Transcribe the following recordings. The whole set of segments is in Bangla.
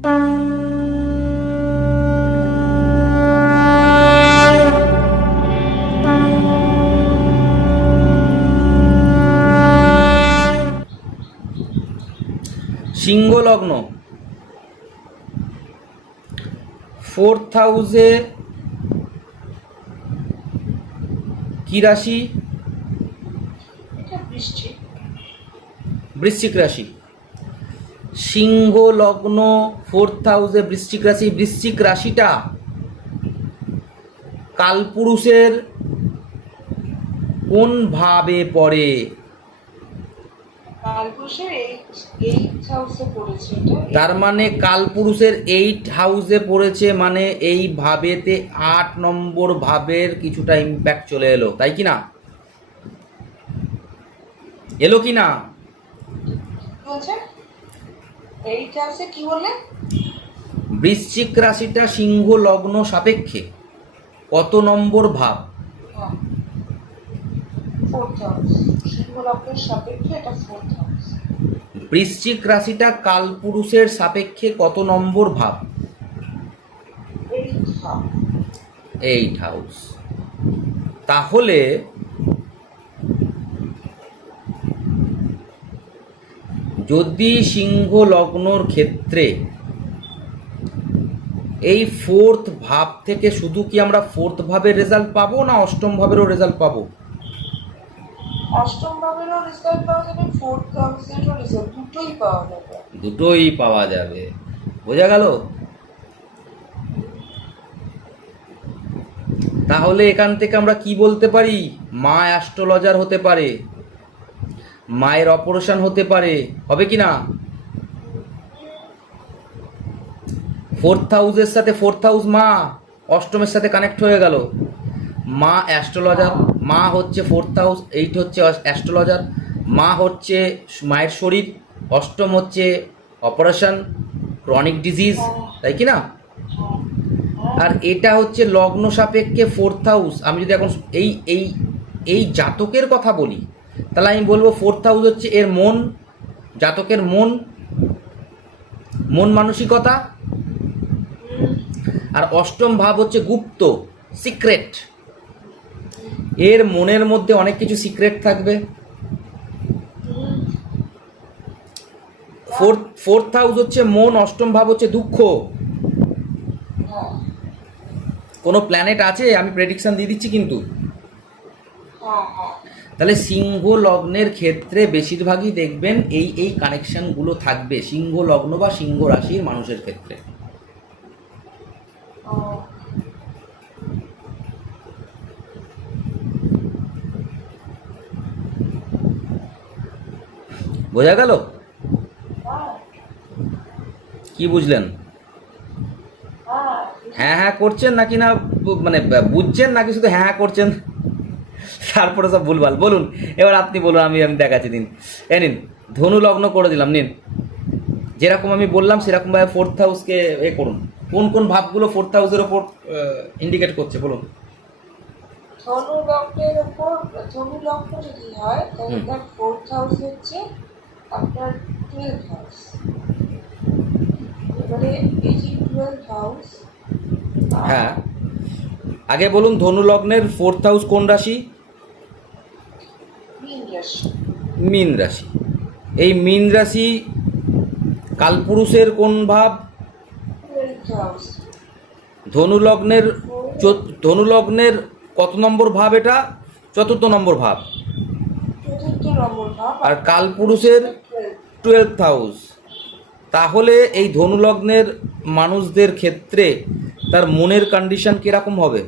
সিংহ লগ্ন, 4th হাউসে কি রাশি? বৃশ্চিক রাশি। সিংহ লগ্ন, 4th হাউসে বৃশ্চিক রাশি। বৃশ্চিক রাশিটা কালপুরুষের কোন ভাবে পড়ে? তার মানে কালপুরুষের 8th হাউসে পড়েছে, মানে এই ভাবেতে 8 নম্বর ভাবের কিছুটা ইম্প্যাক্ট চলে এলো, তাই কি না? এলো কি না? বৃশ্চিক রাশিটা সিংহ লগ্ন সাপেক্ষে কত নম্বর ভাব? বৃশ্চিক রাশিটা কালপুরুষের সাপেক্ষে কত নম্বর ভাব? 8th house. তাহলে যদি সিংহ লগ্নর ক্ষেত্রে এই 4th ভাব থেকে শুধু কি আমরা 4th ভাবের রেজাল্ট পাবো, না অষ্টম ভাবেরও রেজাল্ট পাবো? অষ্টম ভাবেরও রেজাল্ট পাওয়া যাবে, 4th হাউসেরও রেজাল্ট, দুটোই পাওয়া যাবে। দুটোই পাওয়া যাবে, বোঝা গেল? তাহলে এখান থেকে আমরা কি বলতে পারি? মা অ্যাস্ট্রোলজার হতে পারে, মায়ের অপারেশন হতে পারে, হবে কি না? 4th হাউসের সাথে 4th হাউস মা, অষ্টমের সাথে কানেক্ট হয়ে গেল। মা অ্যাস্ট্রোলজার, মা হচ্ছে 4th হাউস, 8 হচ্ছে অ্যাস্ট্রোলজার। মা হচ্ছে মায়ের শরীর, অষ্টম হচ্ছে অপারেশন, ক্রনিক ডিজিজ, তাই কি না? আর এটা হচ্ছে লগ্ন সাপেক্ষে 4th হাউস। আমি যদি এখন এই এই এই জাতকের কথা বলি, তাহলে আমি বলবো 4th হাউস হচ্ছে এর মন, জাতকের মন, মন মানসিকতা। আর অষ্টম ভাব হচ্ছে গুপ্ত, সিক্রেট। এর মনের মধ্যে অনেক কিছু সিক্রেট থাকবে। 4th হাউস হচ্ছে মন, অষ্টম ভাব হচ্ছে দুঃখ। কোনো প্ল্যানেট আছে? আমি প্রেডিকশন দিয়ে দিচ্ছি কিন্তু। তাহলে সিংহ লগ্নের ক্ষেত্রে বেশিরভাগই দেখবেন এই এই কানেকশনগুলো থাকবে সিংহ লগ্ন বা সিংহ রাশির মানুষের ক্ষেত্রে। বোঝা গেল? কি বুঝলেন? হ্যাঁ হ্যাঁ করছেন নাকি না, মানে বুঝছেন নাকি শুধু হ্যাঁ করছেন? তারপরে সব ভুলভাল। বলুন এবার, আপনি বলুন, আমি দেখাচ্ছি। দিন এ নিন, ধনু লগ্ন করে দিলাম, নিন। যেরকম আমি বললাম সেরকমভাবে 4th হাউসকে এ করুন। কোন কোন ভাবগুলো 4th হাউসের ওপর ইন্ডিকেট করছে বলুন? ধনু লগ্নের উপর, ধনু লগ্ন যদি হয় তাহলে তার 4th হাউস হচ্ছে আপনার 12th হাউস। এবারে এই যে 12th হাউস, হ্যাঁ আগে বলুন ধনু লগ্নের 4th হাউস কোন রাশি? মীন রাশি। মীন রাশি। এই মীন রাশি কালপুরুষের কোন ভাব? 12th house. ধনু লগ্নের কত নম্বর ভাব এটা? 4th নম্বর ভাব। 4th নম্বর ভাব। আর কালপুরুষের 12th হাউস। তাহলে এই ধনু লগ্নের মানুষদের ক্ষেত্রে তার মনের কন্ডিশন কিরকম হবে?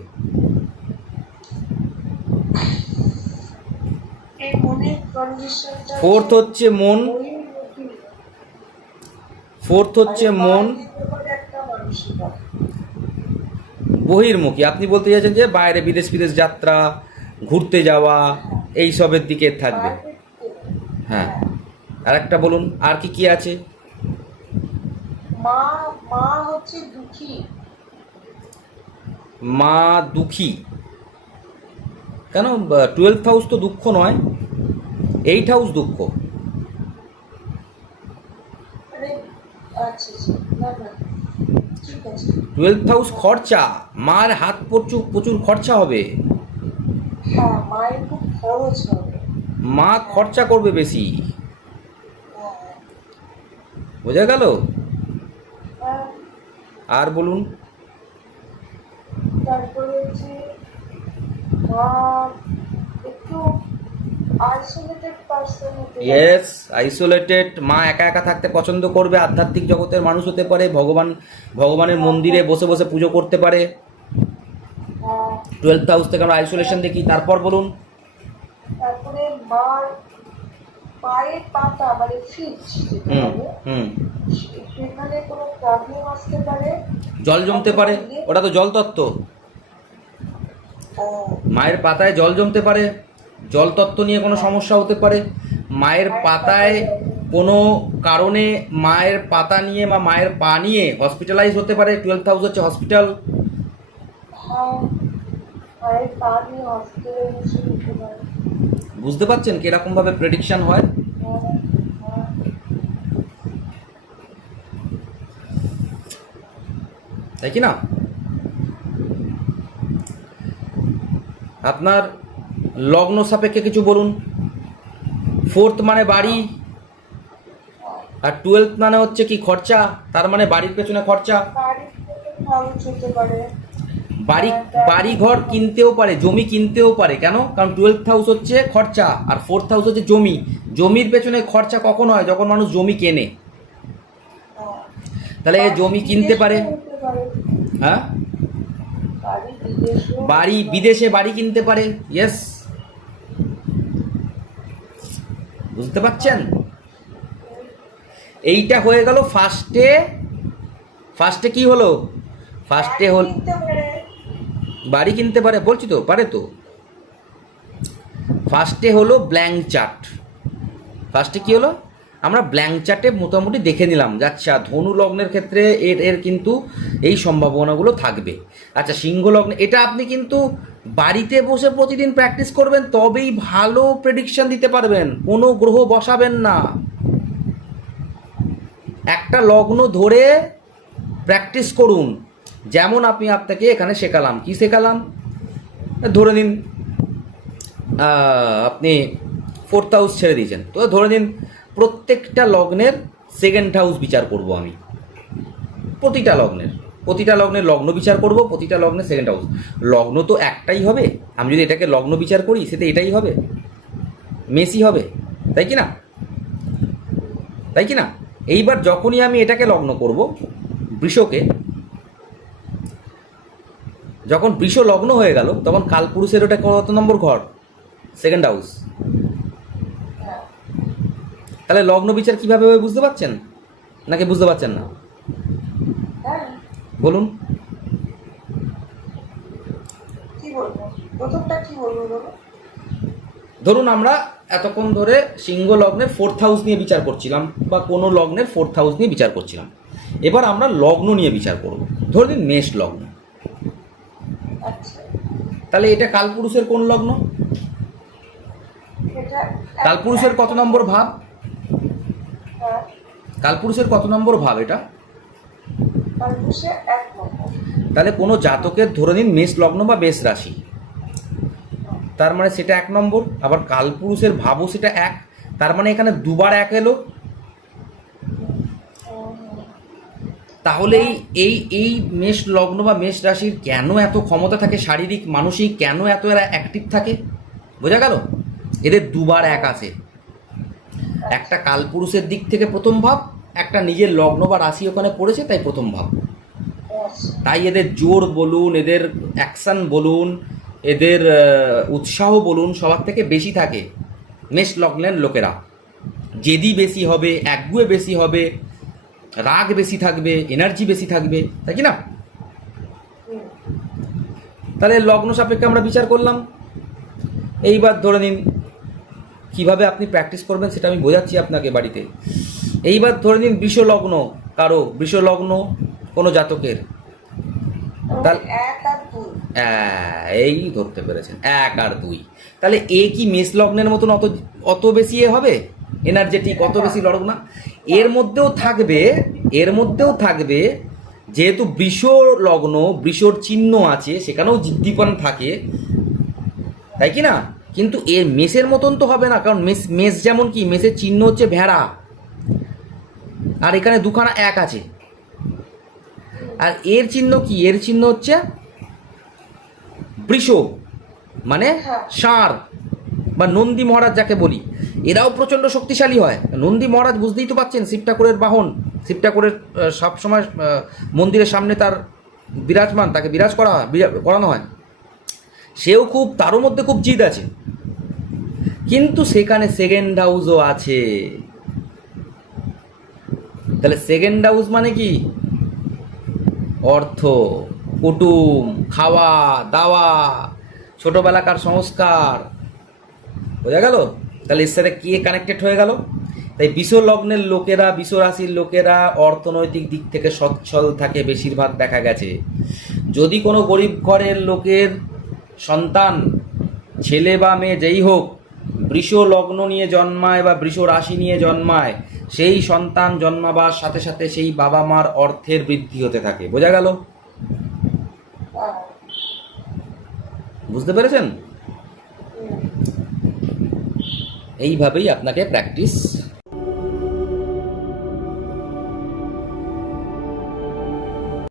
এই মনের কন্ডিশনটা 4th হচ্ছে মন, 4th হচ্ছে মন, বহির্মুখী। আপনি বলতে চাইছেন যে বাইরে বিদেশ যাত্রা, ঘুরতে যাওয়া, এই সবের দিকে থাকবে। হ্যাঁ, আর একটা বলুন, আর কি কি আছে? মা, মা হচ্ছে দুঃখী। মা দুঃখী কেন? 12th হাউস তো দুঃখ নয়, 8th হাউস দুঃখ। আচ্ছা, না না ঠিক আছে। 12th হাউস খরচা, মার হাত প্রচুর প্রচুর খরচা হবে, হ্যাঁ মায়ের খুব খরচ হবে। মা খরচা করবে বেশি, হ্যাঁ বোঝা গেল? হ্যাঁ। আর বলুন। তারপরে হচ্ছে মা একটু আইসোলেটেড পার্সন হতে পারে। Yes, isolated. মা একা একা থাকতে পছন্দ করবে, আধ্যাত্মিক জগতের মানুষ হতে পারে, ভগবানের মন্দিরে বসে বসে পুজো করতে পারে। হ্যাঁ 12th হাউস থেকে আমরা আইসোলেশন দেখি। তারপর বলুন। তারপরে মার পায়ের পাতা মানে ফিট যেটা হুম বলে, হুম সেখানে কোনো প্রবলেম আসতে পারে। জল জমতে পারে, ওটা তো জল তত্ত্ব। ও, মায়ের পাতায় জল জমতে পারে, জল তত্ত্ব নিয়ে কোনো সমস্যা হতে পারে। মায়ের পাতায় কোনো কারণে মায়ের পাতা নিয়ে বা মায়ের পা নিয়ে হসপিটালাইজ হতে পারে। 12th হাউস হচ্ছে হসপিটাল। হ্যাঁ পায়ের পা নিয়ে হসপিটালাইজেশন হতে পারে। বুঝতে পারছেন কিরকমভাবে প্রেডিকশন হয়? হ্যাঁ হ্যাঁ তাই কি না? আপনার লগ্ন সাপেক্ষে কিছু বলুন। 4th মানে বাড়ি, আর 12th মানে হচ্ছে কি খরচা, তার মানে বাড়ির পেছনে খরচা। বাড়ির থেকে খরচ হতে পারে। বাড়ি বাড়ি ঘর কিনতেও পারে, জমি কিনতেও পারে। কেন? কারণ 12th হাউস হচ্ছে খরচা আর 4th হাউস হচ্ছে জমি। জমির পেছনে খরচা কখন হয়? যখন মানুষ জমি কেনে। হ্যাঁ। তাহলে এ জমি কিনতে পারে। হতে পারে। হ্যাঁ, বাড়ি বিদেশেও বাড়ি বিদেশে বাড়ি কিনতে পারে। ইয়েস, বুঝতে পারছেন? এইটা হয়ে গেল ফার্স্টে। ফার্স্টে কি হলো? ফার্স্টে হল কিনতে পারে। বাড়ি কিনতে পারে, বলছি তো পারে তো। ফার্স্টে হলো ব্ল্যাঙ্ক চার্ট। ফার্স্টে কি হলো? আমরা ব্ল্যাঙ্ক চার্টে মোটামুটি দেখে নিলাম যে আচ্ছা ধনু লগ্নের ক্ষেত্রে এর এর কিন্তু এই সম্ভাবনাগুলো থাকবে। আচ্ছা সিংহ লগ্নে এটা আপনি কিন্তু বাড়িতে বসে প্রতিদিন প্র্যাকটিস করবেন, তবেই ভালো প্রেডিকশন দিতে পারবেন। কোনো গ্রহ বসাবেন না, একটা লগ্ন ধরে প্র্যাকটিস করুন। যেমন আপনাকে এখানে শেখালাম, কি শেখালাম? ধরে নিন আপনি 4th হাউস ছেড়ে দিয়েছেন, তো ধরে নিন প্রত্যেকটা লগ্নের 2nd হাউস বিচার করব আমি। প্রতিটা লগ্নের লগ্ন বিচার করব, প্রতিটা লগ্নের 2nd হাউস। লগ্ন তো একটাই হবে, আমি যদি এটাকে লগ্ন বিচার করি সেটা এটাই হবে, মেসি হবে, তাই কি না? তাই কি না? এইবার যখনই আমি এটাকে লগ্ন করব বৃষকে, যখন বৃষ লগ্ন হয়ে গেল তখন কালপুরুষের ওটা কত নম্বর ঘর? 2nd house. হ্যাঁ তাহলে লগ্ন বিচার কিভাবে হবে বুঝতে পারছেন নাকি বুঝতে পারছেন না? হ্যাঁ বলুন। কি বলবো, প্রথমটা কি বলবো বলো? ধরুন আমরা এতক্ষণ ধরে সিংহ লগ্নের 4th হাউস নিয়ে বিচার করছিলাম, বা কোনো লগ্নের 4th হাউস নিয়ে বিচার করছিলাম। এবার আমরা লগ্ন নিয়ে বিচার করব। ধরে নিন মেষ লগ্ন। আচ্ছা তাহলে এটা কালপুরুষের কোন লগ্ন? এটা কালপুরুষের কত নম্বর ভাব? হ্যাঁ কালপুরুষের কত নম্বর ভাব এটা? কালপুরুষে 1 নম্বর। তাহলে কোনো জাতকের ধরে নিন মেষ লগ্ন বা মেষ রাশি, তার মানে সেটা 1 নম্বর। আবার কালপুরুষের ভাবও সেটা 1, তার মানে এখানে দুবার 1 এলো। তাহলে এই এই মেষ লগ্ন বা মেষ রাশির কেন এত ক্ষমতা থাকে, শারীরিক মানসিক, কেন এত এরা অ্যাক্টিভ থাকে? বোঝা গেল? এদের দুবার 1 আছে। একটা কালপুরুষের দিক থেকে প্রথম ভাব, একটা নিজের লগ্ন বা রাশি ওখানে পড়েছে তাই প্রথম ভাব। তাই এদের জোর বলুন, এদের অ্যাকশন বলুন, এদের উৎসাহ বলুন সবার থেকে বেশি থাকে মেষ লগ্নের লোকেরা। জেদি বেশি হবে, একগুয়ে বেশি হবে, রাগ বেশি থাকবে, এনার্জি বেশি থাকবে, তাই কি না? তাহলে লগ্ন সাপেক্ষে আমরা বিচার করলাম। এইবার ধরে নিন কীভাবে আপনি প্র্যাকটিস করবেন সেটা আমি বোঝাচ্ছি আপনাকে বাড়িতে। এইবার ধরে নিন বৃষ লগ্ন, কারো বৃষ লগ্ন কোনো জাতকের, তাহলে 1 আর 2 এই ধরতে পেরেছেন 1 আর 2। তাহলে এ কি মেষ লগ্নের মতন অত অত বেশি এ হবে এনার্জেটিক, অত বেশি লড়ক না? এর মধ্যেও থাকবে যেহেতু বৃষ লগ্ন, বৃষর চিহ্ন আছে, সেখানেও জিদ্দিপান থাকে, তাই কি না? কিন্তু এর মেষের মতন তো হবে না, কারণ মেষ যেমন কি, মেষের চিহ্ন হচ্ছে ভেড়া, আর এখানে দুখানা এক আছে। আর এর চিহ্ন কি? এর চিহ্ন হচ্ছে বৃষ, মানে হ্যাঁ। ষাঁড় বা নন্দী মহারাজ যাকে বলি। এরাও প্রচণ্ড শক্তিশালী হয়। নন্দী মহারাজ বুঝতেই তো পাচ্ছেন, শিব ঠাকুরের বাহন। শিব ঠাকুরের সবসময় মন্দিরের সামনে তার বিরাজমান, তাকে বিরাজ করানো হয়। সেও খুব, তারও মধ্যে খুব জিদ আছে, কিন্তু সেখানে সেকেন্ড হাউসও আছে। তাহলে সেকেন্ড হাউস মানে কি? অর্থ, কুটুম, খাওয়া দাওয়া, ছোটবেলাকার সংস্কার, বোঝা গেল? তাহলে এর সাথে কে কানেক্টেড হয়ে গেল? তাই বিষ লগ্নের লোকেরা, বিষ রাশির লোকেরা অর্থনৈতিক দিক থেকে সচ্ছল থাকে বেশিরভাগ, দেখা গেছে। যদি কোনো গরিব ঘরের লোকের সন্তান, ছেলে বা মেয়ে যেই হোক, বৃষ লগ্ন নিয়ে জন্মায় বা বৃষ রাশি নিয়ে জন্মায়, সেই সন্তান জন্মাবার সাথে সাথে সেই বাবা মার অর্থের বৃদ্ধি হতে থাকে। বোঝা গেল? হ্যাঁ। বুঝতে পেরেছেন? হুম। এইভাবেই আপনাকে প্র্যাকটিস